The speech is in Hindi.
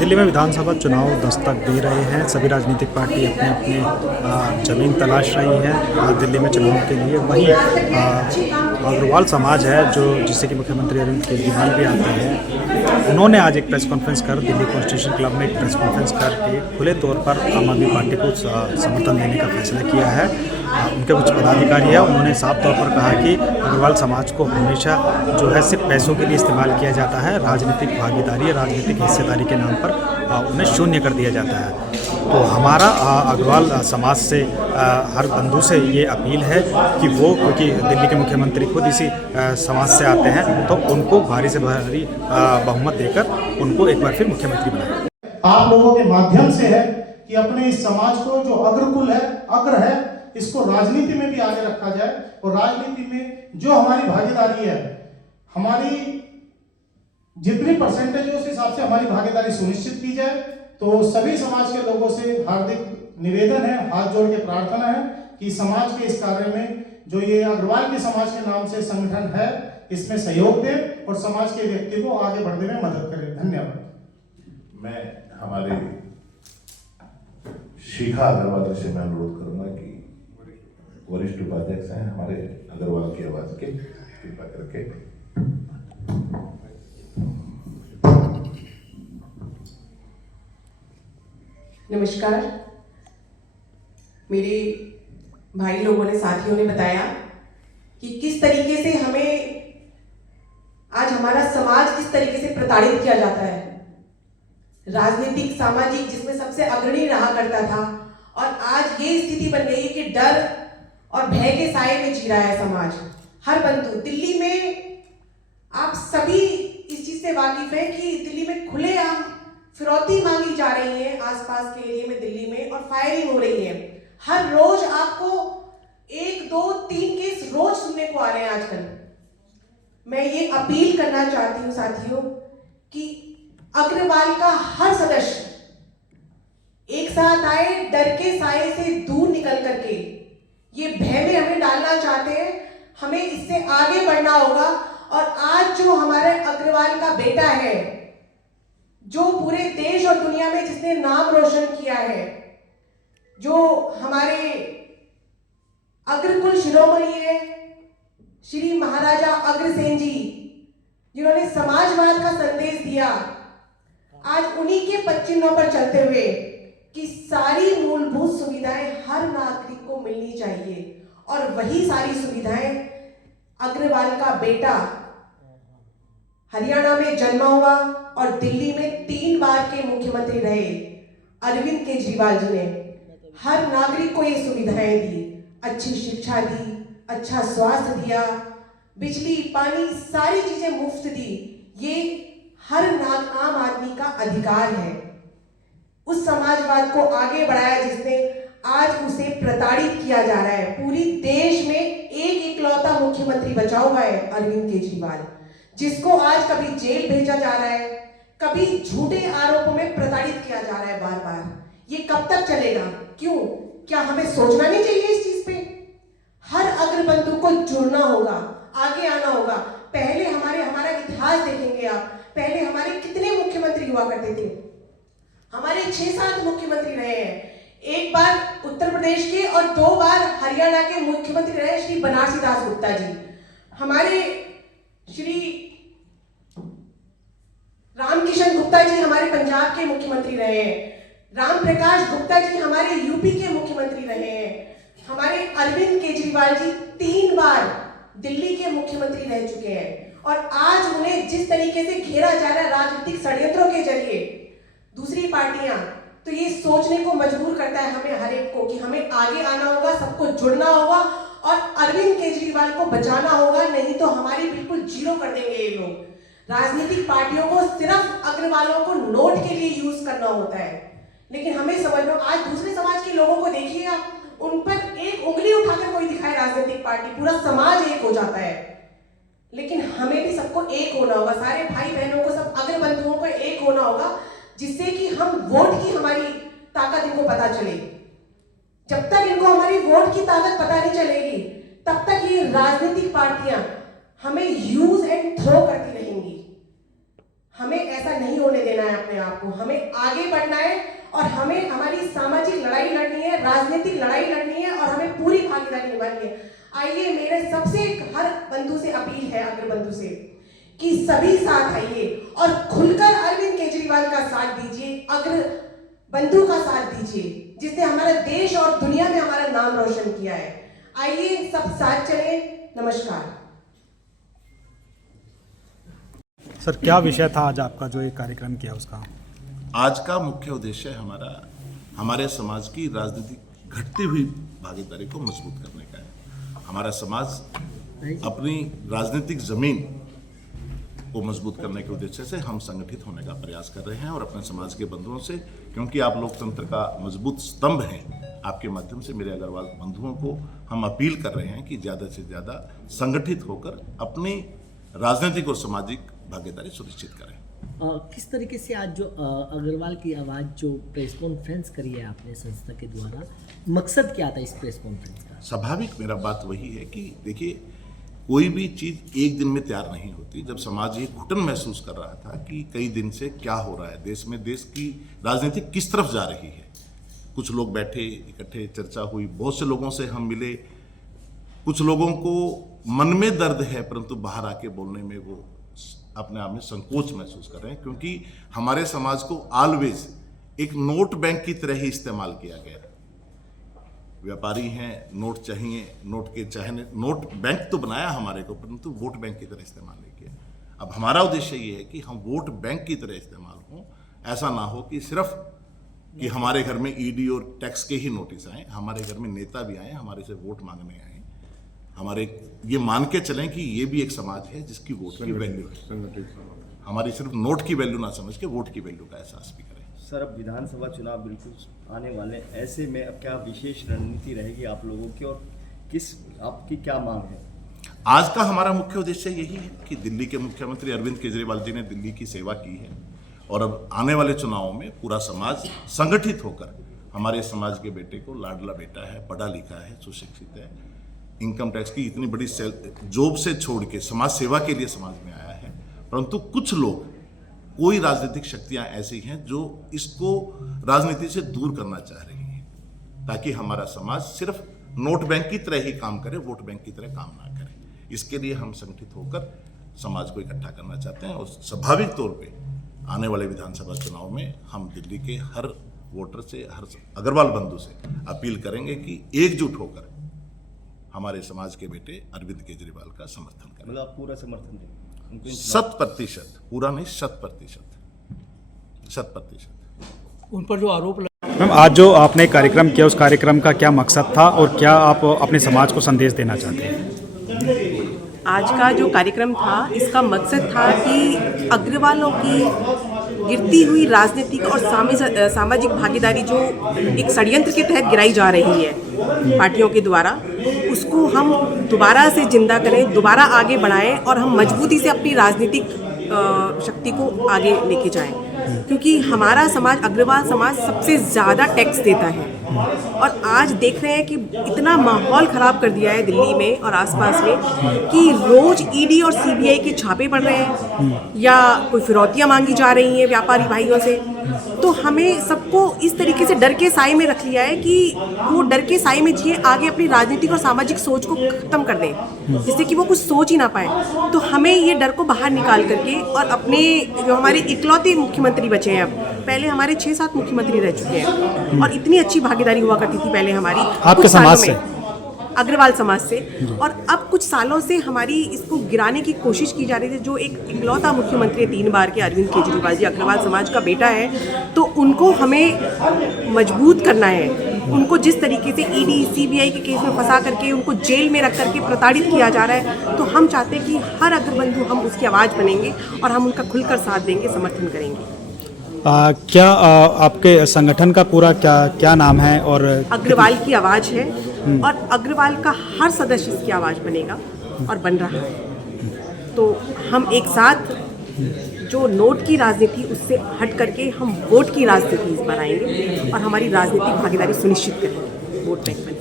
दिल्ली में विधानसभा चुनाव दस्तक दे रहे हैं। सभी राजनीतिक पार्टी अपने अपने ज़मीन तलाश रही है दिल्ली में चुनाव के लिए। वहीं अग्रवाल समाज है जिससे कि मुख्यमंत्री अरविंद केजरीवाल भी आते हैं। उन्होंने आज एक प्रेस कॉन्फ्रेंस कर दिल्ली कॉन्स्टिट्यूशन क्लब में एक प्रेस कॉन्फ्रेंस करके खुले तौर पर आम आदमी पार्टी को समर्थन देने का फैसला किया है। उनके कुछ पदाधिकारी है, उन्होंने साफ तौर पर कहा कि अग्रवाल समाज को हमेशा जो है सिर्फ पैसों के लिए इस्तेमाल किया जाता है, राजनीतिक भागीदारी, राजनीतिक हिस्सेदारी के नाम पर उन्हें शून्य कर दिया जाता है। तो हमारा अग्रवाल समाज से हर बंधु से ये अपील है कि वो, क्योंकि दिल्ली के मुख्यमंत्री खुद इसी समाज से आते हैं, तो उनको भारी से भारी बहुमत देकर उनको एक बार फिर मुख्यमंत्री बनाएं। आप लोगों के माध्यम से है कि अपने इस समाज को जो अग्रकुल है, अग्र है, इसको राजनीति में भी आगे रखा जाए और राजनीति में जो हमारी भागीदारी है, हमारी जितनी परसेंटेज है उस हिसाब से हमारी भागीदारी सुनिश्चित की जाए। तो सभी समाज के लोगों से हार्दिक निवेदन है, हाथ जोड़ के प्रार्थना है कि समाज के इस कार्य में जो ये अग्रवाल के समाज के नाम से संगठन है, इसमें सहयोग दें और समाज के व्यक्ति को आगे बढ़ने में मदद करें। धन्यवाद। मैं हमारे शिखा अग्रवाल से मैं अनुरोध करूंगा कि वरिष्ठ उपाध्यक्ष हैं हमारे अग्रवाल की आवाज के, कृपा करके। नमस्कार। मेरे भाई लोगों ने, साथियों ने बताया कि किस तरीके से हमें आज हमारा समाज किस तरीके से प्रताड़ित किया जाता है। राजनीतिक, सामाजिक, जिसमें सबसे अग्रणी रहा करता था, और आज ये स्थिति बन गई है कि डर और भय के साए में जी रहा है समाज। हर बंधु, दिल्ली में आप सभी इस चीज से वाकिफ हैं कि दिल्ली में खुलेआम फिरौती मांगी जा रही है आसपास के एरिया में दिल्ली में, और फायरिंग हो रही है। हर रोज आपको 1, 2, 3 केस रोज सुनने को आ रहे हैं आजकल। मैं ये अपील करना चाहती हूँ साथियों कि अग्रवाल का हर सदस्य एक साथ आए, डर के साए से दूर निकल करके। ये भय में हमें डालना चाहते हैं, हमें इससे आगे बढ़ना होगा। और आज जो हमारे अग्रवाल का बेटा है, जो पूरे देश और दुनिया में जिसने नाम रोशन किया है, जो हमारे अग्रकुल शिरोमणि है श्री महाराजा अग्रसेन जी, जिन्होंने समाजवाद का संदेश दिया, आज उन्हीं के पदचिन्हों पर चलते हुए कि सारी मूलभूत सुविधाएं हर नागरिक को मिलनी चाहिए, और वही सारी सुविधाएं अग्रवाल का बेटा हरियाणा में जन्मा हुआ और दिल्ली में 3 बार के मुख्यमंत्री रहे अरविंद केजरीवाल जी ने हर नागरिक को ये सुविधाएं दी। अच्छी शिक्षा दी, अच्छा स्वास्थ्य दिया, बिजली, पानी, सारी चीजें मुफ्त दी। ये हर आम आदमी का अधिकार है। उस समाजवाद को आगे बढ़ाया जिसने आज उसे प्रताड़ित किया जा रहा है। पूरी देश में एक इकलौता मुख्यमंत्री बचा हुआ है अरविंद केजरीवाल, जिसको आज कभी जेल भेजा जा रहा है, कभी झूठे आरोपों में प्रताड़ित किया जा रहा है बार बार। ये कब तक चलेगा? क्यों? क्या हमें सोचना नहीं चाहिए इस चीज पे? हर अग्रबंधु को जुड़ना होगा, आगे आना होगा। पहले हमारा इतिहास देखेंगे आप, पहले हमारे कितने मुख्यमंत्री हुआ करते थे? हमारे 6-7 मुख्यमंत्री रहे हैं। एक बार उत्तर प्रदेश के और 2 बार हरियाणा के मुख्यमंत्री रहे श्री बनारसी दास गुप्ता जी। हमारे श्री रामकिशन गुप्ता जी हमारे पंजाब के मुख्यमंत्री रहे हैं। राम प्रकाश गुप्ता जी हमारे यूपी के मुख्यमंत्री रहे हैं। हमारे अरविंद केजरीवाल जी 3 बार दिल्ली के मुख्यमंत्री रह चुके हैं, और आज उन्हें जिस तरीके से घेरा जा रहा है राजनीतिक षड्यंत्रों के जरिए दूसरी पार्टियां, तो ये सोचने को मजबूर करता है हमें हर एक को कि हमें आगे आना होगा, सबको जुड़ना होगा और अरविंद केजरीवाल को बचाना होगा। नहीं तो हमारी बिल्कुल जीरो कर देंगे ये लोग। राजनीतिक पार्टियों को सिर्फ अग्रवालों को नोट के लिए यूज करना होता है, लेकिन हमें समझना, आज दूसरे समाज के लोगों को देखिएगा, उन पर एक उंगली उठाकर कोई दिखाए राजनीतिक पार्टी, पूरा समाज एक हो जाता है। लेकिन हमें भी सबको एक होना होगा, सारे भाई बहनों को, सब अग्रबंधुओं को एक होना होगा, जिससे कि हम वोट की हमारी ताकत इनको पता चले। जब तक इनको हमारी वोट की ताकत पता नहीं चलेगी, तब तक ये राजनीतिक पार्टियां हमें यूज एंड थ्रो करती रहेंगी। हमें ऐसा नहीं होने देना है अपने आप को, हमें आगे बढ़ना है और हमें हमारी सामाजिक लड़ाई लड़नी है, राजनीतिक लड़ाई लड़नी है और हमें पूरी भागीदारी निभानी है। आइए, मेरे सबसे हर बंधु से अपील है, अग्र बंधु से, कि सभी साथ आइए और खुलकर अरविंद केजरीवाल का साथ दीजिए, अग्र बंधु का साथ दीजिए, जिसने हमारे देश और दुनिया में हमारा नाम रोशन किया है। आइए सब साथ चलें। नमस्कार। सर, क्या विषय था आज आपका जो एक कार्यक्रम किया उसका? आज का मुख्य उद्देश्य हमारे समाज की राजनीतिक घटती हुई भागीदारी को मजबूत करने का है। हमारा समाज अपनी राजनीतिक जमीन को मजबूत करने के उद्देश्य से हम संगठित होने का प्रयास कर रहे हैं और अपने समाज के बंधुओं से, क्योंकि आप लोकतंत्र का मजबूत स्तंभ हैं, आपके माध्यम से मेरे अग्रवाल बंधुओं को हम अपील कर रहे हैं कि ज़्यादा से ज़्यादा संगठित होकर अपनी राजनीतिक और सामाजिक भागीदारी सुनिश्चित करें। किस तरीके से आज जो अग्रवाल की आवाज़ जो प्रेस कॉन्फ्रेंस करी है आपने संस्था के द्वारा, मकसद क्या था इस प्रेस कॉन्फ्रेंस का? स्वाभाविक मेरा बात वही है कि देखिए, कोई भी चीज़ एक दिन में तैयार नहीं होती। जब समाज ये घुटन महसूस कर रहा था कि कई दिन से क्या हो रहा है देश में, देश की राजनीति किस तरफ जा रही है, कुछ लोग बैठे इकट्ठे, चर्चा हुई, बहुत से लोगों से हम मिले। कुछ लोगों को मन में दर्द है परंतु बाहर आके बोलने में वो अपने आप में संकोच महसूस कर रहे हैं, क्योंकि हमारे समाज को ऑलवेज एक नोट बैंक की तरह ही इस्तेमाल किया गया। व्यापारी हैं, नोट चाहिए, नोट के चाहने, नोट बैंक तो बनाया हमारे को, परंतु वोट बैंक की तरह इस्तेमाल नहीं किया। अब हमारा उद्देश्य ये है कि हम वोट बैंक की तरह इस्तेमाल हों। ऐसा ना हो कि सिर्फ कि हमारे घर में ईडी और टैक्स के ही नोटिस आए, हमारे घर में नेता भी आए, हमारे से वोट मांगने आए। हमारे ये मान के चलें कि ये भी एक समाज है जिसकी वोट की वैल्यू है। हमारी सिर्फ नोट की वैल्यू ना समझ के वोट की वैल्यू का एहसास भी करें। सर, अब विधानसभा चुनाव बिल्कुल आने वाले, ऐसे में अब क्या विशेष रणनीति रहेगी आप लोगों की और आपकी क्या मांग है? आज का हमारा मुख्य उद्देश्य यही है कि दिल्ली के मुख्यमंत्री अरविंद केजरीवाल जी ने दिल्ली की सेवा की है और अब आने वाले चुनावों में पूरा समाज संगठित होकर हमारे समाज के बेटे को, लाडला बेटा है, पढ़ा लिखा है, सुशिक्षित है, इनकम टैक्स की इतनी बड़ी जॉब से छोड़ के समाज सेवा के लिए समाज में आया है। परंतु कुछ लोग, कोई राजनीतिक शक्तियां ऐसी हैं जो इसको राजनीति से दूर करना चाह रही हैं, ताकि हमारा समाज सिर्फ नोट बैंक की तरह ही काम करे, वोट बैंक की तरह काम ना करे। इसके लिए हम संगठित होकर समाज को इकट्ठा करना चाहते हैं और स्वाभाविक तौर पे आने वाले विधानसभा चुनाव में हम दिल्ली के हर वोटर से, हर अग्रवाल बंधु से अपील करेंगे कि एकजुट होकर हमारे समाज के बेटे अरविंद केजरीवाल का समर्थन करें। मतलब आप पूरा समर्थन देंगे? 100%, पूरा नहीं, 100%। उन पर जो आरोप मैम, आज जो आपने कार्यक्रम किया उस कार्यक्रम का क्या मकसद था और क्या आप अपने समाज को संदेश देना चाहते हैं? आज का जो कार्यक्रम था, इसका मकसद था कि अग्रवालों की गिरती हुई राजनीतिक और सामाजिक भागीदारी जो एक षड्यंत्र के तहत गिराई जा रही है पार्टियों के द्वारा, उसको हम दोबारा से जिंदा करें, दोबारा आगे बढ़ाएं और हम मजबूती से अपनी राजनीतिक शक्ति को आगे लेके जाएं। क्योंकि हमारा समाज, अग्रवाल समाज, सबसे ज़्यादा टैक्स देता है और आज देख रहे हैं कि इतना माहौल ख़राब कर दिया है दिल्ली में और आसपास में कि रोज़ ईडी और सीबीआई के छापे पड़ रहे हैं या कोई फिरौतियाँ मांगी जा रही हैं व्यापारी भाइयों से। तो हमें सबको इस तरीके से डर के साए में रख लिया है कि वो डर के साए में जिए, आगे अपनी राजनीतिक और सामाजिक सोच को ख़त्म कर दें, जिससे कि वो कुछ सोच ही ना पाए। तो हमें ये डर को बाहर निकाल करके और अपने जो हमारे इकलौते मुख्यमंत्री बचे हैं, अब पहले हमारे 6-7 मुख्यमंत्री रह चुके हैं और इतनी अच्छी भागीदारी हुआ करती थी पहले हमारी आपके समाज से, अग्रवाल समाज से, और अब कुछ सालों से हमारी इसको गिराने की कोशिश की जा रही थी। जो एक इकलौता मुख्यमंत्री 3 बार के अरविंद केजरीवाल जी अग्रवाल समाज का बेटा है, तो उनको हमें मजबूत करना है। उनको जिस तरीके से ईडी सीबीआई के केस में फंसा करके उनको जेल में रख करके प्रताड़ित किया जा रहा है, तो हम चाहते हैं कि हर अग्रबंधु हम उसकी आवाज़ बनेंगे और हम उनका खुलकर साथ देंगे, समर्थन करेंगे। क्या आपके संगठन का पूरा क्या नाम है? और अग्रवाल की आवाज़ है और अग्रवाल का हर सदस्य इसकी आवाज़ बनेगा और बन रहा है। तो हम एक साथ जो नोट की राजनीति उससे हट करके हम वोट की राजनीति बनाएंगे और हमारी राजनीतिक भागीदारी सुनिश्चित करेंगे वोट बैंक में।